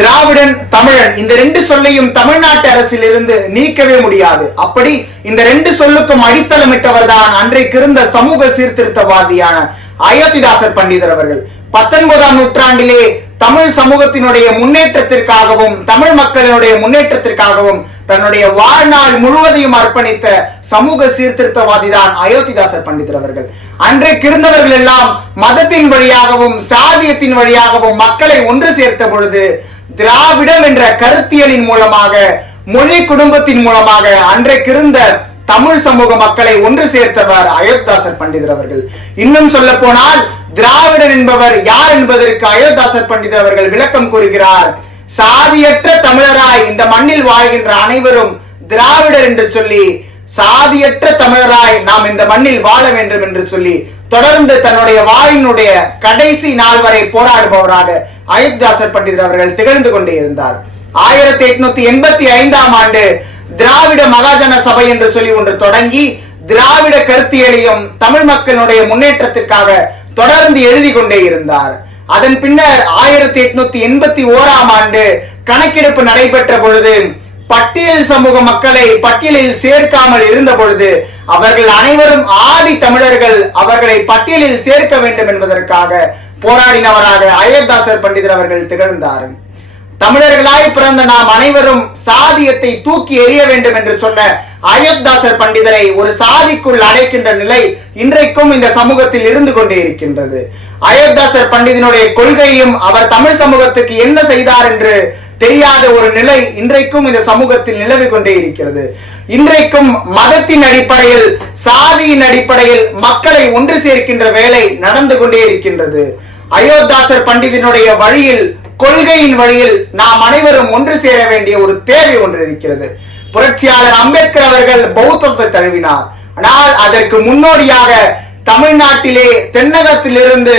திராவிடன் தமிழன் இந்த ரெண்டு சொல்லையும் தமிழ்நாட்டு அரசில் இருந்து நீக்கவே முடியாது. அப்படி இந்த ரெண்டு சொல்லுக்கும் அடித்தளமிட்டவர் தான் அன்றைக்கு இருந்த சமூக சீர்திருத்தவாதியான அயோத்திதாசர் பண்டிதர் அவர்கள். பத்தொன்பதாம் நூற்றாண்டிலே தமிழ் சமூகத்தினுடைய முன்னேற்றத்திற்காகவும் தமிழ் மக்களினுடைய முன்னேற்றத்திற்காகவும் தன்னுடைய வாழ்நாள் முழுவதையும் அர்ப்பணித்த சமூக சீர்திருத்தவாதி தான் அயோத்திதாசர் பண்டிதர் அவர்கள். அன்றைக்கு இருந்தவர்கள் எல்லாம் மதத்தின் வழியாகவும் சாதியத்தின் வழியாகவும் மக்களை ஒன்று சேர்த்த பொழுது திராவிடம் என்ற கருத்தியலின் மூலமாக மொழி குடும்பத்தின் மூலமாக அன்றைக்கு இருந்த தமிழ் சமூக மக்களை ஒன்று சேர்த்தவர் அயோத்தாசர் பண்டிதர் அவர்கள். இன்னும் சொல்ல போனால் திராவிடன் என்பவர் யார் என்பதற்கு அயோத்தாசர் பண்டிதர் அவர்கள் விளக்கம் கூறுகிறார். சாதியற்ற தமிழராய் இந்த மண்ணில் வாழ்கின்ற அனைவரும் திராவிடர் என்று சொல்லி சாதியற்ற தமிழராய் நாம் இந்த மண்ணில் வாழ வேண்டும் என்று சொல்லி தொடர்ந்து தன்னுடைய வாழ்வினுடைய கடைசி நாள் வரை போராடுபவராக அயோத்தியாசர் பண்டிதர் அவர்கள் திகழ்ந்து கொண்டே இருந்தார். ஆயிரத்தி எட்நூத்தி எண்பத்தி ஐந்தாம் ஆண்டு திராவிட மகாஜன சபை என்று சொல்லி ஒன்று தொடங்கி திராவிட கருத்தியலையும் தமிழ் மக்களுடைய முன்னேற்றத்திற்காக தொடர்ந்து எழுதி கொண்டே இருந்தார். அதன் பின்னர் ஆயிரத்தி எட்நூத்தி எண்பத்தி ஓராம் ஆண்டு கணக்கெடுப்பு நடைபெற்ற பொழுது பட்டியல் சமூக மக்களை பட்டியலில் சேர்க்காமல் இருந்த பொழுது அவர்கள் அனைவரும் ஆதி தமிழர்கள் அவர்களை பட்டியலில் சேர்க்க வேண்டும் என்பதற்காக போராடினவராக அயோத்தாசர் பண்டிதர் அவர்கள் திகழ்ந்தார். தமிழர்களாய் பிறந்த நாம் அனைவரும் சாதியத்தை தூக்கி எறிய வேண்டும் என்று சொன்ன அயோத்தாசர் பண்டிதரை ஒரு சாதிக்குள் அடைக்கின்ற நிலை இன்றைக்கும் இந்த சமூகத்தில் இருந்து கொண்டே இருக்கின்றது. அயோத்தாசர் பண்டிதனுடைய கொள்கையும் அவர் தமிழ் சமூகத்துக்கு என்ன செய்தார் என்று தெரியாத ஒரு நிலை இன்றைக்கும் இந்த சமூகத்தில் நிலவி கொண்டே இருக்கிறது. இன்றைக்கும் மதத்தின் அடிப்படையில் சாதியின் அடிப்படையில் மக்களை ஒன்று சேர்க்கின்ற வேலை நடந்து கொண்டே இருக்கின்றது. அயோத்தாசர் பண்டிதனுடைய வழியில் கொள்கையின் வழியில் நாம் அனைவரும் ஒன்று சேர வேண்டிய ஒரு தேவை ஒன்று இருக்கிறது. புரட்சியாளர் அம்பேத்கர் அவர்கள் பௌத்தத்தை தழுவினார். ஆனால் அதற்கு முன்னோடியாக தமிழ்நாட்டிலே தென்னகத்திலிருந்து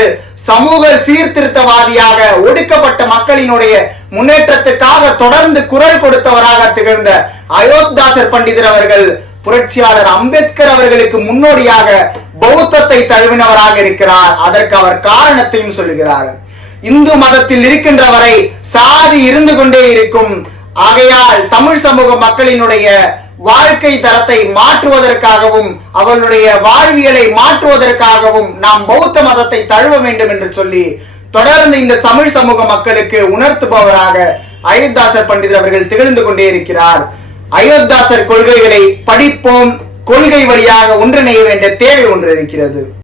சமூக சீர்திருத்தவாதியாக ஒடுக்கப்பட்ட மக்களினுடைய முன்னேற்றத்துக்காக தொடர்ந்து குரல் கொடுத்தவராக திகழ்ந்த அயோத்தாசர் பண்டிதர் அவர்கள் புரட்சியாளர் அம்பேத்கர் அவர்களுக்கு முன்னோடியாக பௌத்தத்தை தழுவினவராக இருக்கிறார். அதற்கு அவர் காரணத்தையும் சொல்லுகிறார். இந்து மதத்தில் இருக்கின்றவரை சாதி இருந்து கொண்டே இருக்கும். ஆகையால் தமிழ் சமூக மக்களினுடைய வாழ்க்கை தரத்தை மாற்றுவதற்காகவும் அவர்களுடைய வாழ்வியலை மாற்றுவதற்காகவும் நாம் பௌத்த மதத்தை தழுவ வேண்டும் என்று சொல்லி தொடர்ந்து இந்த தமிழ் சமூக மக்களுக்கு உணர்த்துபவராக அயோத்தாசர் பண்டிதர் அவர்கள் திகழ்ந்து கொண்டே இருக்கிறார். அயோத்தாசர் கொள்கைகளை படிப்போம். கொள்கை வழியாக ஒன்றிணைய வேண்டிய தேவை ஒன்று இருக்கிறது.